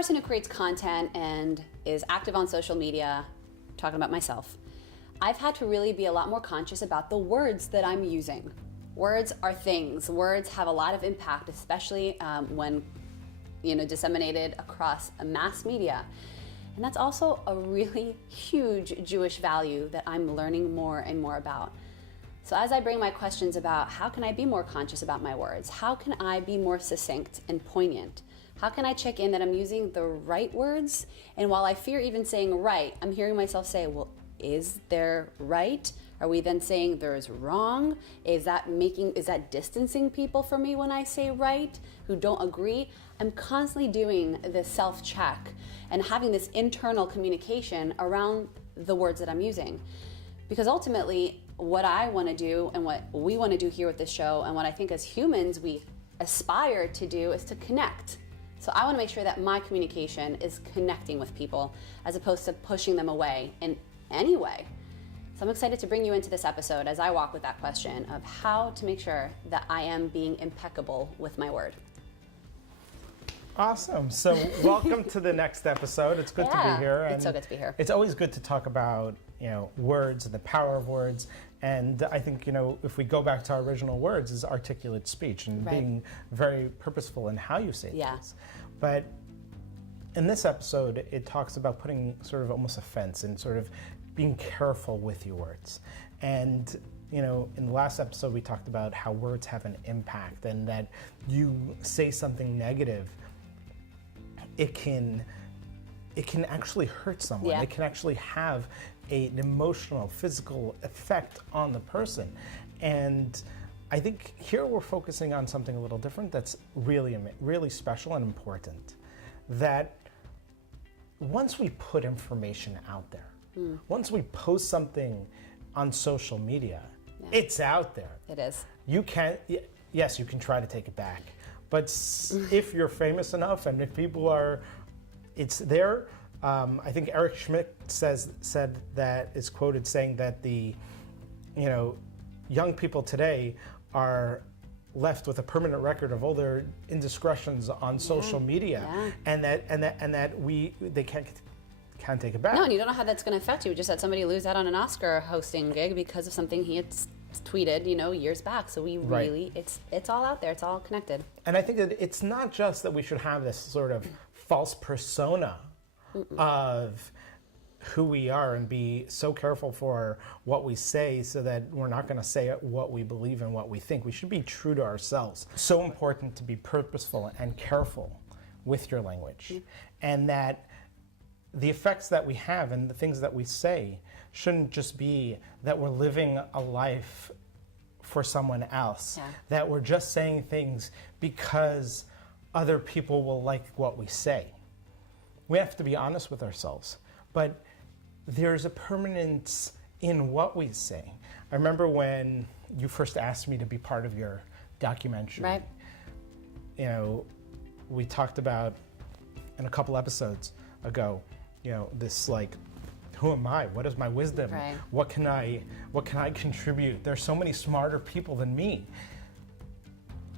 person who creates content and is active on social media, talking about myself, I've had to really be a lot more conscious about the words that I'm using. Words are things. Words have a lot of impact, especially when disseminated across mass media. And that's also a really huge Jewish value that I'm learning more and more about. So as I bring my questions about how can I be more conscious about my words, how can I be more succinct and poignant, how can I check in that I'm using the right words? And while I fear even saying right, I'm hearing myself say, well, is there right? Are we then saying there's wrong? Is that distancing people from me when I say right, who don't agree? I'm constantly doing this self-check and having this internal communication around the words that I'm using. Because ultimately, what I want to do and what we want to do here with this show and what I think as humans we aspire to do is to connect. So I want to make sure that my communication is connecting with people as opposed to pushing them away in any way. So I'm excited to bring you into this episode as I walk with that question of how to make sure that I am being impeccable with my word. Awesome. So welcome to the next episode. It's good to be here. And it's so good to be here. It's always good to talk about, words and the power of words. And I think, if we go back to our original words is articulate speech and being very purposeful in how you say things. But in this episode, it talks about putting sort of almost a fence and sort of being careful with your words. And in the last episode, we talked about how words have an impact and that you say something negative, it can actually hurt someone. Yeah. It can actually have an emotional, physical effect on the person. And I think here we're focusing on something a little different that's really, really special and important. That once we put information out there, once we post something on social media, it's out there. It is. You can try to take it back. But if you're famous enough and if people are, it's there. I think Eric Schmidt said that is quoted saying that the, young people today are left with a permanent record of all their indiscretions on social media, and that they can't take it back. No, and you don't know how that's going to affect you. We just had somebody lose out on an Oscar hosting gig because of something he had tweeted, years back. So we really, it's all out there. It's all connected. And I think that it's not just that we should have this sort of false persona of who we are and be so careful for what we say so that we're not going to say what we believe and what we think. We should be true to ourselves. So important to be purposeful and careful with your language. And that the effects that we have and the things that we say shouldn't just be that we're living a life for someone else, that we're just saying things because other people will like what we say. We have to be honest with ourselves, but there's a permanence in what we say. I remember when you first asked me to be part of your documentary. Right. We talked about in a couple episodes ago, this like, who am I? What is my wisdom? Right. What can I contribute? There's so many smarter people than me.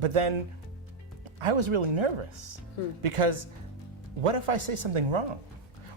But then I was really nervous because what if I say something wrong?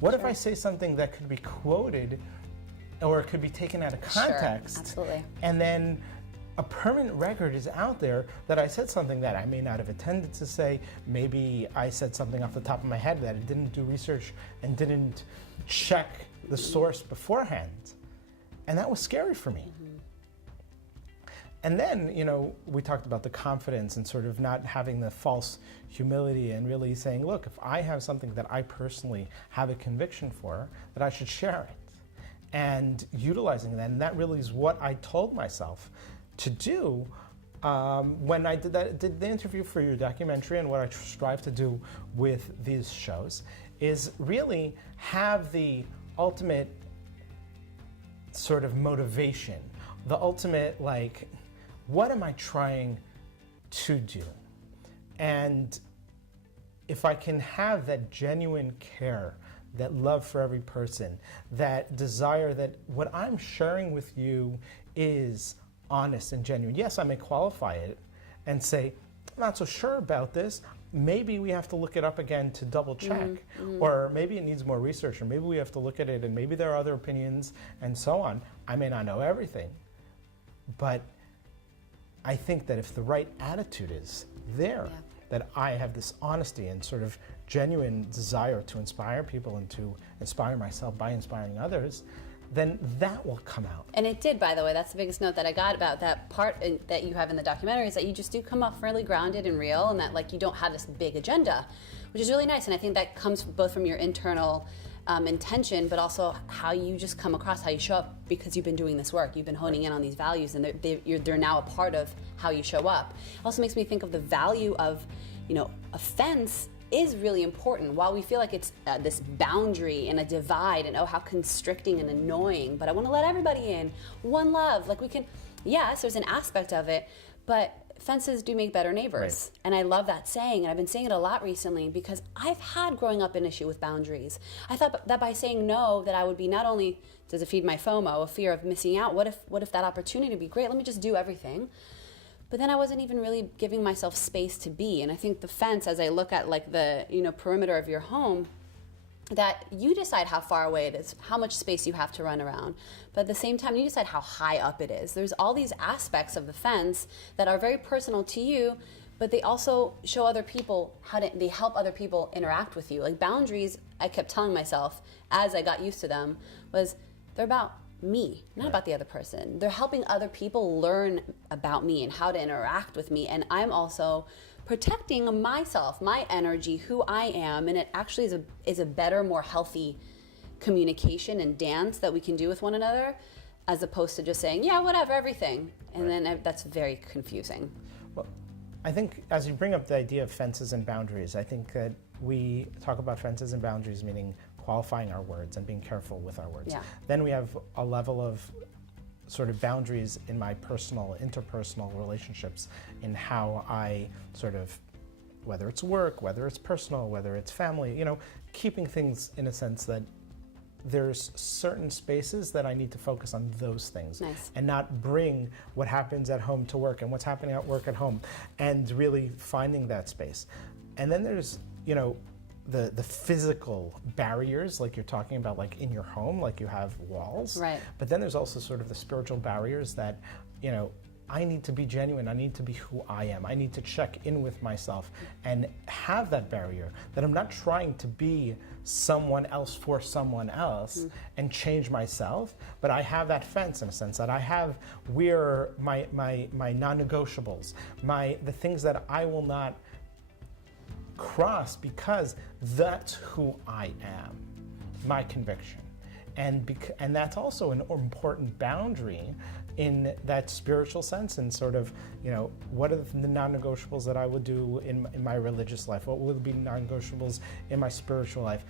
What if I say something that could be quoted or it could be taken out of context? Sure, absolutely. And then a permanent record is out there that I said something that I may not have intended to say. Maybe I said something off the top of my head that I didn't do research and didn't check the source beforehand. And that was scary for me. And then, we talked about the confidence and sort of not having the false humility and really saying, look, if I have something that I personally have a conviction for, that I should share it. And utilizing that, and that really is what I told myself to do when I did the interview for your documentary, and what I strive to do with these shows is really have the ultimate sort of motivation, the ultimate what am I trying to do? And if I can have that genuine care, that love for every person, that desire that what I'm sharing with you is honest and genuine. Yes, I may qualify it and say, I'm not so sure about this. maybe we have to look it up again to double check, or maybe it needs more research, or maybe we have to look at it, and maybe there are other opinions, and so on. I may not know everything, but I think that if the right attitude is there, that I have this honesty and sort of genuine desire to inspire people and to inspire myself by inspiring others, then that will come out. And it did, by the way. That's the biggest note that I got about that part that you have in the documentary, is that you just do come off really grounded and real, and that like you don't have this big agenda, which is really nice. And I think that comes both from your internal intention, but also how you just come across, how you show up, because you've been doing this work. You've been honing in on these values, and they're now a part of how you show up. It also makes me think of the value of, offense is really important. While we feel like it's this boundary and a divide, and oh, how constricting and annoying, but I want to let everybody in. One love. Like we can, yes, there's an aspect of it, but fences do make better neighbors. Right. And I love that saying, and I've been saying it a lot recently because I've had growing up an issue with boundaries. I thought that by saying no, that I would be, not only does it feed my FOMO, a fear of missing out, what if that opportunity would be great, let me just do everything. But then I wasn't even really giving myself space to be. And I think the fence, as I look at like the perimeter of your home, that you decide how far away it is, how much space you have to run around. But at the same time, you decide how high up it is. There's all these aspects of the fence that are very personal to you, but they also show other people they help other people interact with you. Like boundaries, I kept telling myself as I got used to them, was they're about me, not about the other person. They're helping other people learn about me and how to interact with me. And I'm also protecting myself, my energy, who I am. And it actually is a better, more healthy communication and dance that we can do with one another, as opposed to just saying, yeah, whatever, everything. And then that's very confusing. Well, I think as you bring up the idea of fences and boundaries, I think that we talk about fences and boundaries, meaning qualifying our words and being careful with our words. Yeah. Then we have a level of sort of boundaries in my interpersonal relationships, in how I sort of, whether it's work, whether it's personal, whether it's family, keeping things in a sense that there's certain spaces that I need to focus on those things. Nice. And not bring what happens at home to work and what's happening at work at home, and really finding that space. And then there's, the physical barriers, like you're talking about, like in your home, like you have walls. Right. But then there's also sort of the spiritual barriers that, I need to be genuine. I need to be who I am. I need to check in with myself and have that barrier, that I'm not trying to be someone else for someone else and change myself, but I have that fence in a sense, that I have where my non-negotiables, the things that I will not cross, because that's who I am, my conviction. And that's also an important boundary in that spiritual sense, and sort of, what are the non-negotiables that I would do in my religious life? What would be non-negotiables in my spiritual life?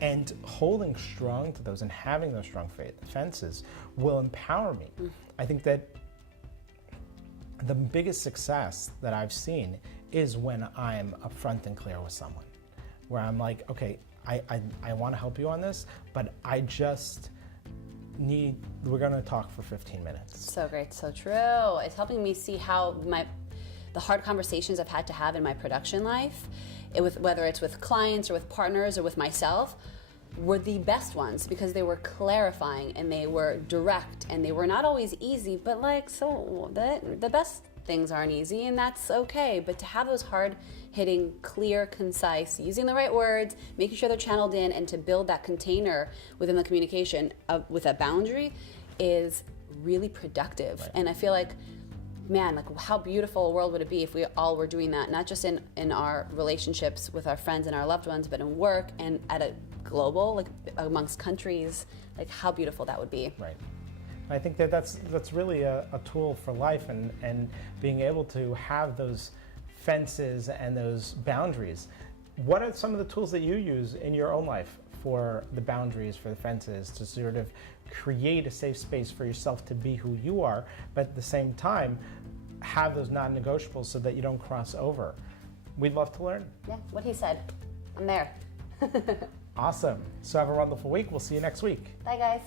And holding strong to those and having those strong fences will empower me. I think that the biggest success that I've seen is when I'm upfront and clear with someone, where I'm like, okay, I want to help you on this, but I just we're going to talk for 15 minutes. So great, so true. It's helping me see how the hard conversations I've had to have in my production life, whether it's with clients or with partners or with myself, were the best ones, because they were clarifying and they were direct, and they were not always easy, but the best things aren't easy, and that's okay. But to have those hard-hitting, clear, concise, using the right words, making sure they're channeled in, and to build that container within the communication with a boundary is really productive. Right. And I feel like, man, like how beautiful a world would it be if we all were doing that, not just in our relationships with our friends and our loved ones, but in work and at a global, like amongst countries, like how beautiful that would be. Right. I think that's really a tool for life, and being able to have those fences and those boundaries. What are some of the tools that you use in your own life for the boundaries, for the fences, to sort of create a safe space for yourself to be who you are, but at the same time have those non-negotiables so that you don't cross over? We'd love to learn. Yeah, what he said. I'm there. Awesome. So have a wonderful week. We'll see you next week. Bye, guys.